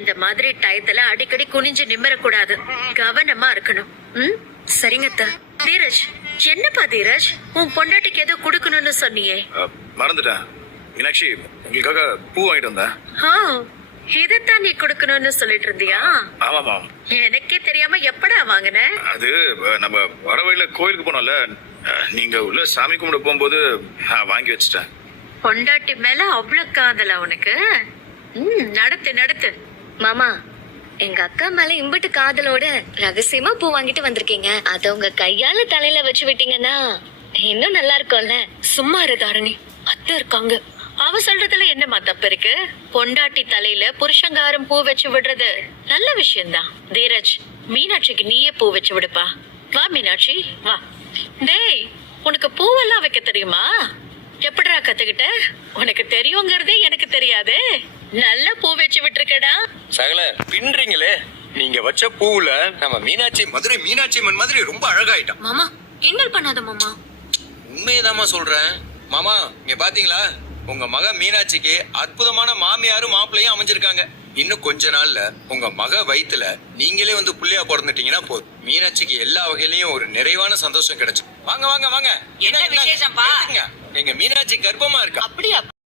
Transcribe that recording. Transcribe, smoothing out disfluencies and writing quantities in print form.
இந்த மாதிரி டயத்துல அடிக்கடி குனிஞ்சு நிம்மறக்கூடாது. கவனமா இருக்கணும். சரிங்க அத்தை. தீரஜ், என்னப்பா தீரஜ், உன் பொண்டாட்டிக்கு ஏதோ குடுக்கணும்னு சொன்னியே? மறந்துட்டேன் மீனாட்சி, உங்களுக்காக பூ வாங்கிட்டு வந்தேன். இதத்தான் நீ குடுக்கணும்னு சொல்லிட்டு இருந்தியா? ஆமாமா. எனக்கே தெரியாம எப்படா வாங்கின? அது நம்ம வர வழியில கோயிலுக்கு போனோம்ல, நீங்க உள்ள சாமி கும்பிட போகும்போது நான் வாங்கி வச்சுட்டேன். பொண்டாட்டி மேல அவ்வளவு காதலா உனக்கு? நடத்து நடத்து. மாமா, எங்க அக்கா மேல இம்பிட்டு காதலோட ரகசியமா பூ வாங்கிட்டு வந்திருக்கீங்க. அத உங்க கையால தலையில வச்சு விட்டீங்கன்னா இன்னும் நல்லா இருக்கும்ல. சும்மா இரு தாரணி, அத்தை இருக்காங்க. அவ சொல்றதுல என்னமா தப்பு இருக்கு? பொண்டாட்டி தலையில புருஷங்காரம் பூ வச்சு விடுறது நல்ல விஷயம்தான். தீரஜ், மீனாட்சிக்கு நீயே பூ வச்சு விடுப்பா. வா மீனாட்சி வா. டேய், உனக்கு பூவெல்லாம் வைக்க தெரியுமா? எப்படிடா கத்துக்கிட்ட? உனக்கு தெரியுங்கிறதே எனக்கு தெரியாது. நல்ல பூ வச்சு விட்டுருக்கடா. சகல பின்றீங்களே, நீங்க வச்ச பூவுல நம்ம மீனாட்சி, மதுரை மீனாட்சி அம்மன் மாதிரி ரொம்ப அழகாயிட்டான். மாமா, கிண்டல் பண்ணாத மாமா. உண்மையதாமா சொல்றேன். மாமா, இங்க பாத்தீங்களா, உங்க மக மீனாட்சிக்கு அற்புதமான மாமியாரும் மாப்பிள்ளையும் அமைஞ்சிருக்காங்க. இன்னும் கொஞ்ச நாள்ல உங்க மக வயித்துல நீங்களே வந்து புள்ளையா பிறந்துட்டீங்கன்னா போதும். மீனாட்சிக்கு எல்லா வகையிலயும் ஒரு நிறைவான சந்தோஷம் கிடைச்சு. வாங்க வாங்க வாங்க. என்ன விசேஷம்பா? எங்க மீனாட்சி கர்ப்பமா இருக்கா. அப்படியா?